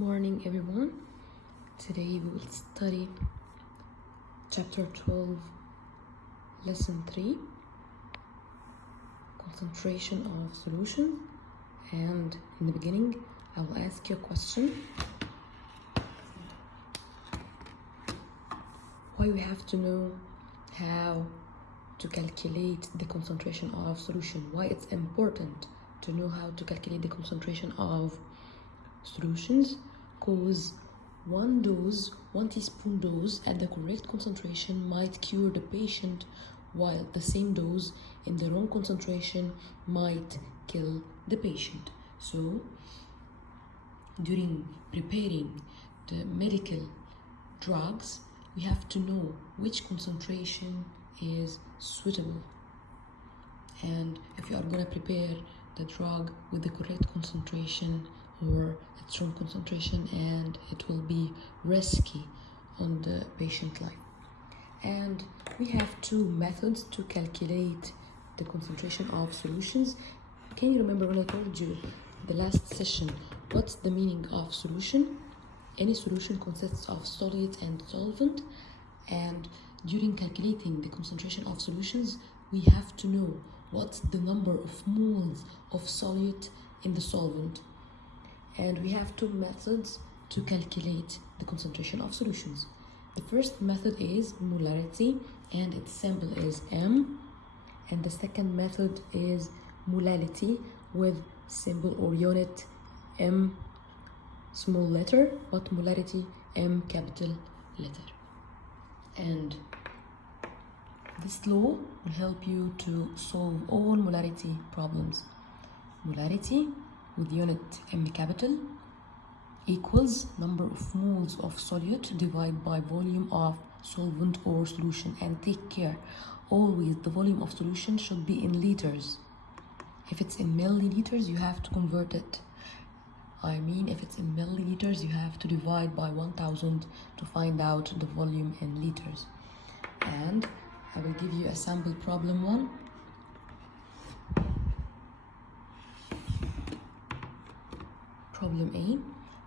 Morning everyone. Today we will study chapter 12 lesson 3, concentration of solution. And in the beginning I will ask you a question: why we have to know how to calculate the concentration of solution, why it's important to know how to calculate the concentration of solutions. Because one teaspoon dose at the correct concentration might cure the patient, while the same dose in the wrong concentration might kill the patient. So during preparing the medical drugs, we have to know which concentration is suitable. And if you are going to prepare the drug with the correct concentration or a strong concentration, and it will be risky on the patient life. And we have two methods to calculate the concentration of solutions. Can you remember when I told you the last session what's the meaning of solution? Any solution consists of solid and solvent, and during calculating the concentration of solutions we have to know what's the number of moles of solute in the solvent. And we have two methods to calculate the concentration of solutions. The first method is molarity, and its symbol is M. And the second method is molality, with symbol or unit M small letter, but molarity M capital letter. And this law will help you to solve all molarity problems. Molarity with unit M capital equals number of moles of solute divided by volume of solvent or solution. And take care, always the volume of solution should be in liters. If it's in milliliters, you have to convert it. If it's in milliliters, you have to divide by 1000 to find out the volume in liters. And I will give you a sample problem 1. Problem A,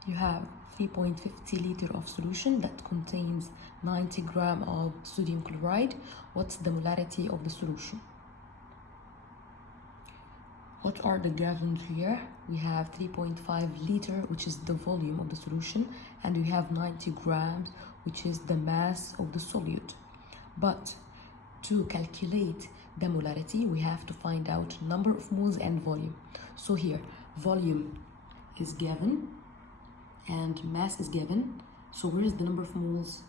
you have 3.50 liter of solution that contains 90 gram of sodium chloride. What's the molarity of the solution? What are the gravams here? We have 3.5 liter, which is the volume of the solution, and we have 90 grams, which is the mass of the solute. But to calculate the molarity, we have to find out number of moles and volume. So here, volume is given and mass is given. So where is the number of moles?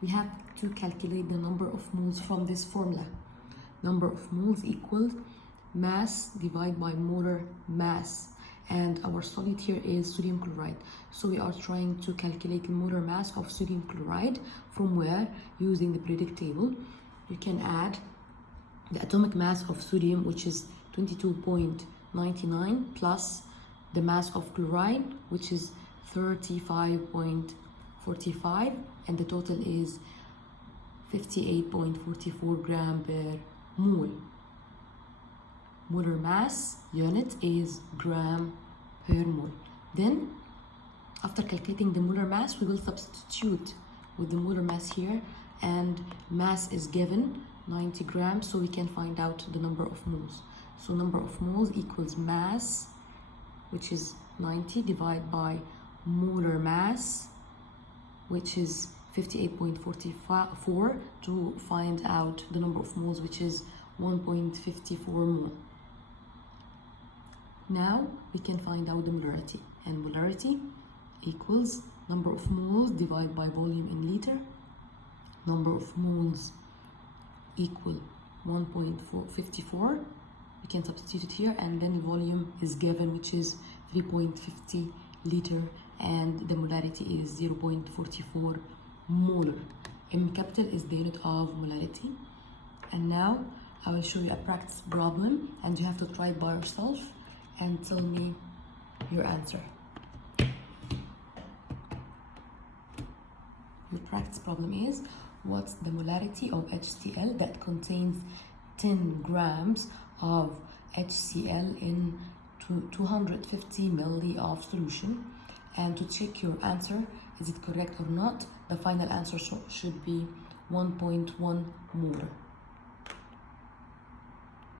We have to calculate the number of moles from this formula. Number of moles equals mass divided by molar mass, and our solid here is sodium chloride. So we are trying to calculate the molar mass of sodium chloride, from where, using the periodic table, you can add the atomic mass of sodium, which is 22.99, plus the mass of chloride, which is 35.45, and the total is 58.44 gram per mole. Molar mass unit is gram per mole. Then, after calculating the molar mass, we will substitute with the molar mass here, and mass is given 90 grams, so we can find out the number of moles. So number of moles equals mass, which is 90, divided by molar mass, which is 58.44, to find out the number of moles, which is 1.54 mole. Now we can find out the molarity, and molarity equals number of moles divided by volume in liter. Number of moles equal 1.54. We can substitute it here, and then volume is given, which is 3.50 liter, and the molarity is 0.44 molar. M capital is the unit of molarity. And now I will show you a practice problem, and you have to try it by yourself and tell me your answer. Your practice problem is: what's the molarity of HCl that contains 10 grams of HCl in 250 ml of solution? And to check your answer, is it correct or not, the final answer should be 1.1 molar.